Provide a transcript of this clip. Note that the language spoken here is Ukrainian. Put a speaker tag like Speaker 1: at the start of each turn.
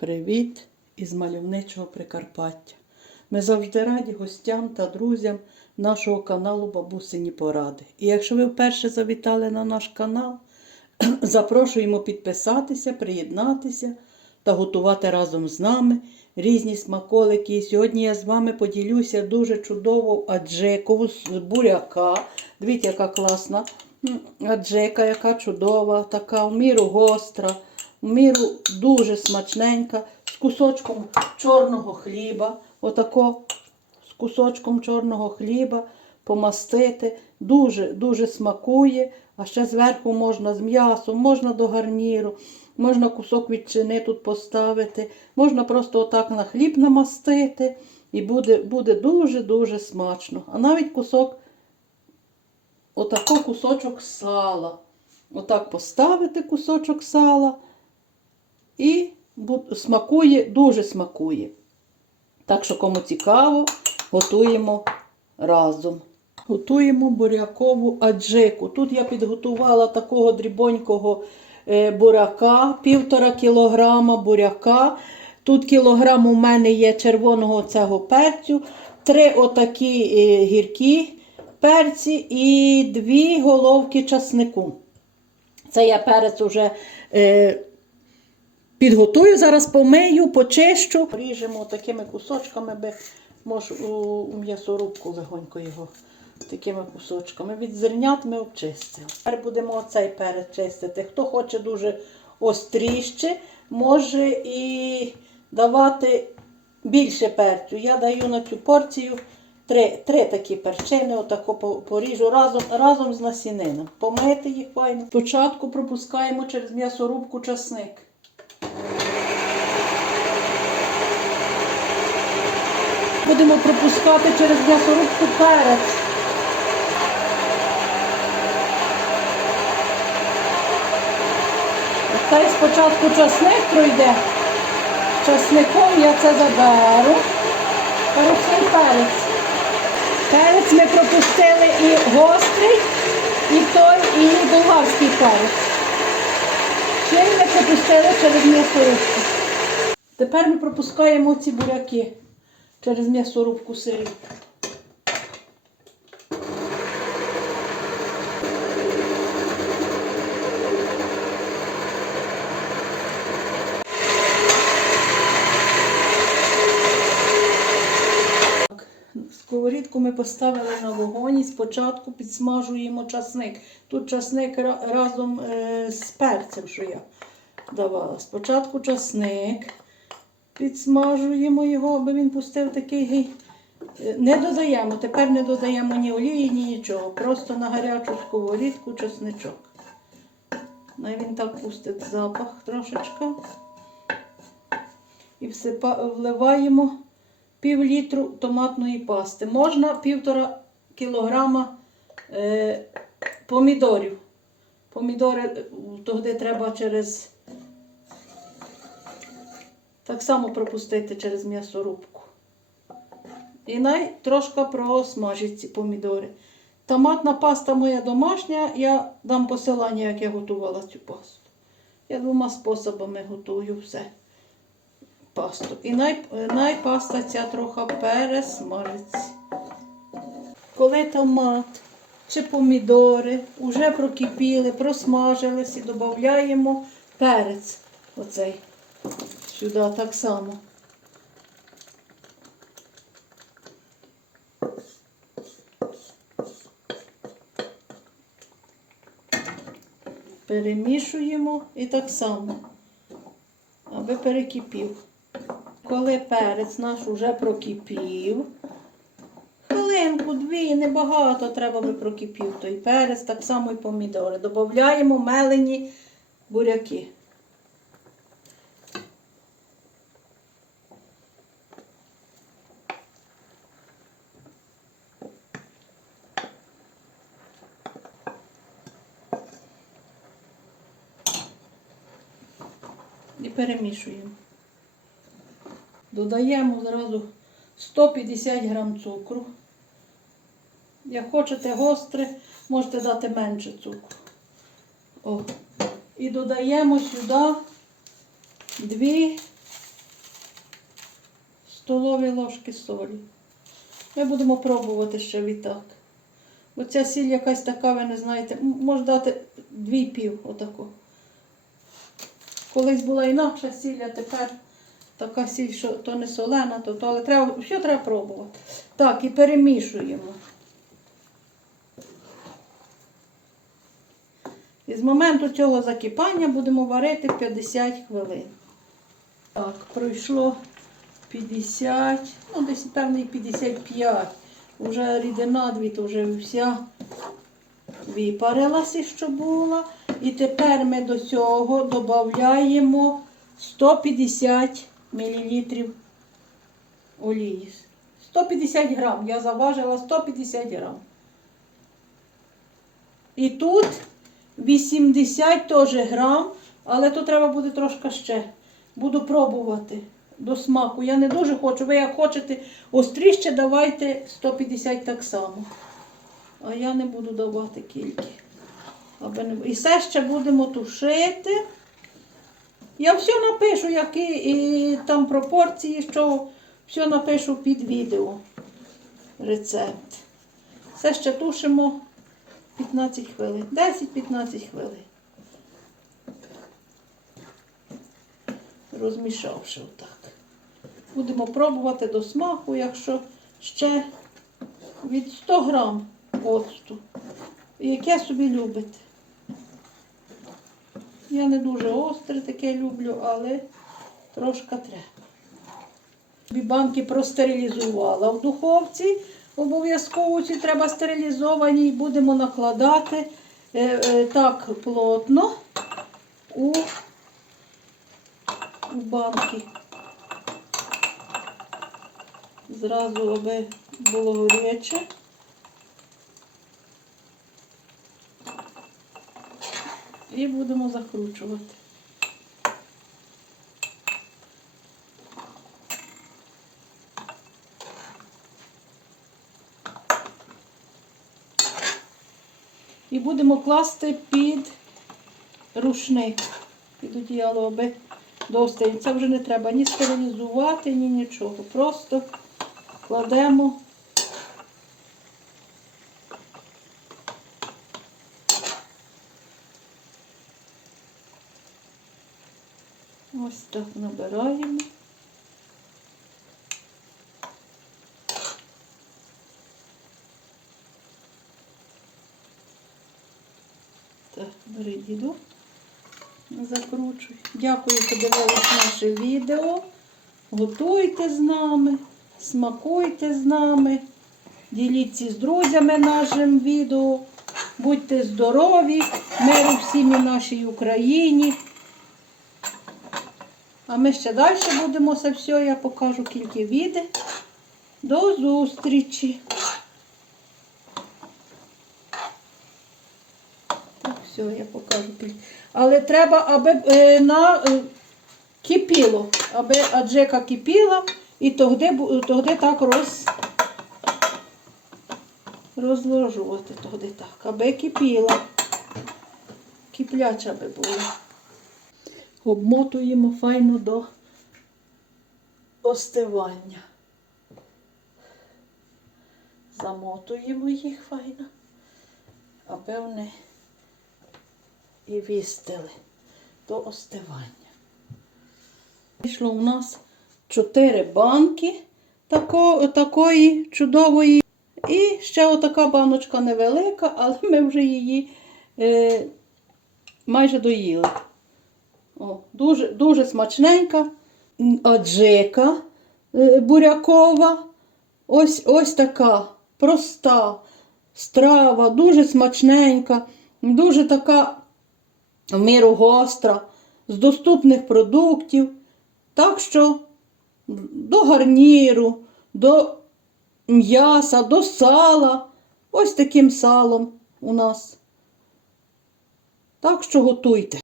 Speaker 1: Привіт із мальовничого Прикарпаття. Ми завжди раді гостям та друзям нашого каналу Бабусині Поради. І якщо ви вперше завітали на наш канал, запрошуємо підписатися, приєднатися та готувати разом з нами різні смаколики. І сьогодні я з вами поділюся дуже чудову аджекову з буряка. Дивіться, яка класна аджека, яка чудова, така в міру гостра, в міру дуже смачненька, з кусочком чорного хліба. Отако з кусочком чорного хліба помастити. Дуже дуже смакує. А ще зверху можна з м'ясом, можна до гарніру, можна кусок ветчини тут поставити, можна просто отак на хліб намастити. І буде дуже-дуже смачно. А навіть кусок, отако кусочок сала. Отак поставити кусочок сала. І смакує, дуже смакує. Так що, кому цікаво, готуємо разом. Готуємо бурякову аджику. Тут я підготувала такого дрібонького е, буряка, півтора кілограма буряка. Тут кілограм у мене є червоного цього перцю, три отакі е, гіркі перці і дві головки часнику. Це я перець уже е, підготую, зараз помию, почищу. Ріжемо такими кусочками, би, може у, м'ясорубку легонько його такими кусочками. Від зернят ми обчистили. Тепер будемо оцей перець чистити. Хто хоче дуже остріще, може і давати більше перцю. Я даю на цю порцію три, три такі перчини, отако поріжу разом, разом з насінином. Помити їх файно. Спочатку пропускаємо через м'ясорубку часник. Будемо пропускати через м'ясорубку перець. Хай спочатку часник пройде. Часником я це заберу. Перецей перець. Перець ми пропустили і гострий, і той, і болгарський перець. Ще ми пропустили через м'ясорубку. Тепер ми пропускаємо ці буряки через м'ясорубку сирі. Сковорідку ми поставили на вогонь і спочатку підсмажуємо часник. Тут часник разом е, з перцем, що я давала. Спочатку часник, підсмажуємо його, аби він пустив такий гей. Не додаємо, тепер не додаємо ні олії, ні нічого. Просто на гарячу сковорідку чесничок. Най він так пустить запах трошечки. І всипа- вливаємо пів літру томатної пасти. Можна півтора кілограма е, помідорів. Помідори е, туди треба через так само пропустити через м'ясорубку. І най трошки просмажить ці помідори. Томатна паста моя домашня, я дам посилання, як я готувала цю пасту. Я двома способами готую все пасту. І най, най ця трохи пересмажиться. Коли томат чи помідори вже прокипіли, просмажились і додаємо перець оцей сюди так само. Перемішуємо і так само, аби перекипів. Коли перець наш уже прокипів, хвилинку, дві, небагато треба би прокипів той перець, так само і помідори. Додаємо мелені буряки. І перемішуємо. Додаємо зразу 150 грам цукру. Як хочете гостре, можете дати менше цукру. О. І додаємо сюди дві столові ложки солі. Ми будемо пробувати ще відтак. Оця сіль якась така, ви не знаєте, може дати дві пів отаку. Колись була інакша сіль, а тепер така сіль, що то не солена, то то, але треба, все треба пробувати. Так, і перемішуємо. І з моменту цього закипання будемо варити 50 хвилин. Так, пройшло 50, ну десь певний 55. Уже рідина дві, то вже вся випарилася, що була. І тепер ми до цього додаємо 150 мл олії. 150 грам. Я заважила 150 грам. І тут 80 теж грам, але тут треба буде трошки ще. Буду пробувати до смаку. Я не дуже хочу. Ви як хочете остріще, давайте 150 так само. А я не буду давати кільки. І все ще будемо тушити. Я все напишу, які і там пропорції, що все напишу під відео. Рецепт. Все ще тушимо 15 хвилин. 10-15 хвилин. Розмішавши отак. Будемо пробувати до смаку, якщо ще від 100 грам оцту. Яке собі любите. Я не дуже остре таке люблю, але трошки треба. Банки простерилізувала в духовці. Обов'язково ці треба стерилізовані і будемо накладати е, е, так плотно у, банки. Зразу аби було горяче. І будемо закручувати. І будемо класти під рушник, під одіяло, аби достає. Це вже не треба ні стерилізувати, ні нічого. Просто кладемо. Ось так набираємо. Так, бери діду, закручуй. Дякую, що дивились наше відео. Готуйте з нами, смакуйте з нами, діліться з друзями нашим відео. Будьте здорові, миру всім і нашій Україні. А ми ще далі будемо це все, я покажу кілька відео. До зустрічі! Так, все, я покажу кілька. Але треба, аби е, на е, кипіло, аби аджика кипіла, і бу- тоді так роз, розложувати, тоді так, аби кипіла. Кипляча би була. Обмотуємо файно до остивання. Замотуємо їх файно, аби вони і вістили до остивання. Вийшло у нас 4 банки тако, такої чудової. І ще отака баночка невелика, але ми вже її е, майже доїли. О, дуже, дуже смачненька. Аджика е, бурякова. Ось, ось така проста страва, дуже смачненька, дуже така в міру гостра, з доступних продуктів. Так що до гарніру, до м'яса, до сала. Ось таким салом у нас. Так що готуйте.